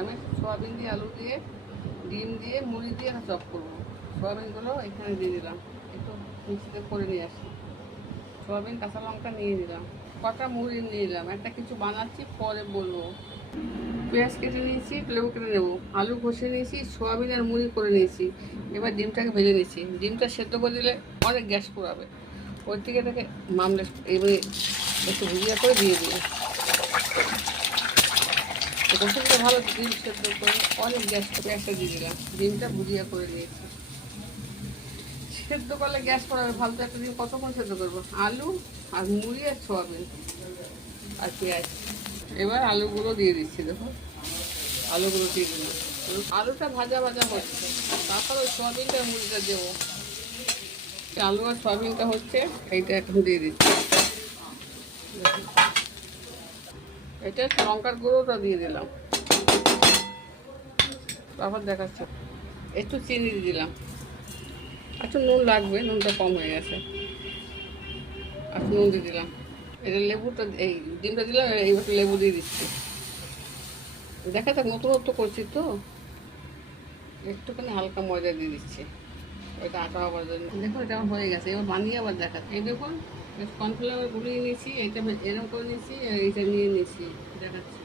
আমি সোয়াবিন দিয়ে, আলু দিয়ে, ডিম দিয়ে, মুড়ি দিয়ে একটা চপ করবো। সোয়াবিনগুলো এখানে দিয়ে দিলাম, একটু মিক্সিতে করে নিয়ে আসি। সোয়াবিন, কাঁচা লঙ্কা নিয়ে নিলাম, কটা মুড়ি নিয়ে নিলাম। একটা কিছু বানাচ্ছি, পরে বলবো। পেঁয়াজ কেটে নিয়েছি, লেবু কেটে নেবো, আলু ঘষে নিয়েছি, সোয়াবিন আর মুড়ি করে নিয়েছি। এবার ডিমটাকে ভেজে নিয়েছি। ডিমটা সেদ্ধ করে দিলে অনেক গ্যাস পোড়াবে, ওই থেকে এটাকে মামলে এবারে একটু ভুজিয়া করে দিয়ে দিই। রসুনটা ভালো ডিম সেদ্ধ করে অনেক গ্যাস, পেঁয়াজটা দিয়ে দিলাম, ডিমটা ভুজিয়া করে নিয়েছি। সেদ্ধ করলে গ্যাস পড়াবে, ফালতু একটা ডিম কতক্ষণ সেদ্ধ করবো। আলু আর মুড়ি আর সোয়াবিন আর পেঁয়াজ। এবার আলুগুলো দিয়ে দিচ্ছি, দেখো আলুগুলো দিয়ে দিলাম। আলুটা ভাজা ভাজা হচ্ছে, তারপর ওই সোয়াবিনটা মুড়িটা দেবো। আলু আর সোয়াবিনটা হচ্ছে, এইটা এখন দিয়ে দিচ্ছি। এটা লঙ্কার গুঁড়োটা দিয়ে দিলাম, তারপর দেখাচ্ছে। একটু চিনি দিয়ে দিলাম, একটু নুন লাগবে, নুনটা কম হয়ে গেছে, একটু নুন দিয়ে দিলাম। এটা লেবুটা, এই ডিমটা দিলাম, এইবার লেবু দিয়ে দিচ্ছি। দেখা যাক, নতুনত্ব করছি তো, একটুখানি হালকা ময়দা দিয়ে দিচ্ছি, ওইটা আটা হবার জন্য। দেখুন এটা আমার হয়ে গেছে, এবার বানিয়ে আবার দেখাচ্ছি। এই দেখুন কর্নফ্লাওয়ার গুলিয়ে নিয়েছি, এইটা এরকম করে নিয়েছি, এইটা নিয়ে নিয়েছি, দেখাচ্ছি।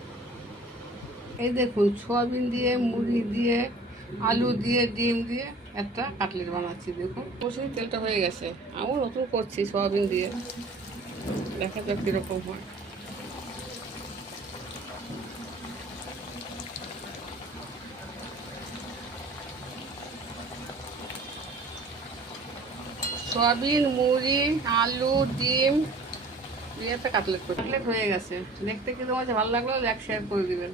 এই দেখুন সোয়াবিন দিয়ে, মুড়ি দিয়ে, আলু দিয়ে, ডিম দিয়ে একটা কাটলেট বানাচ্ছি। দেখুন কষিয়ে তেলটা হয়ে গেছে, আমিও নতুন করছি সোয়াবিন দিয়ে, দেখা যাক কীরকম হয়। সোয়াবিন, মুড়ি, আলু, ডিম দিয়ে একটা কাটলেট হয়ে গেছে। দেখতে কি তোমার ভালো লাগলো, লাইক শেয়ার করে দিবেন।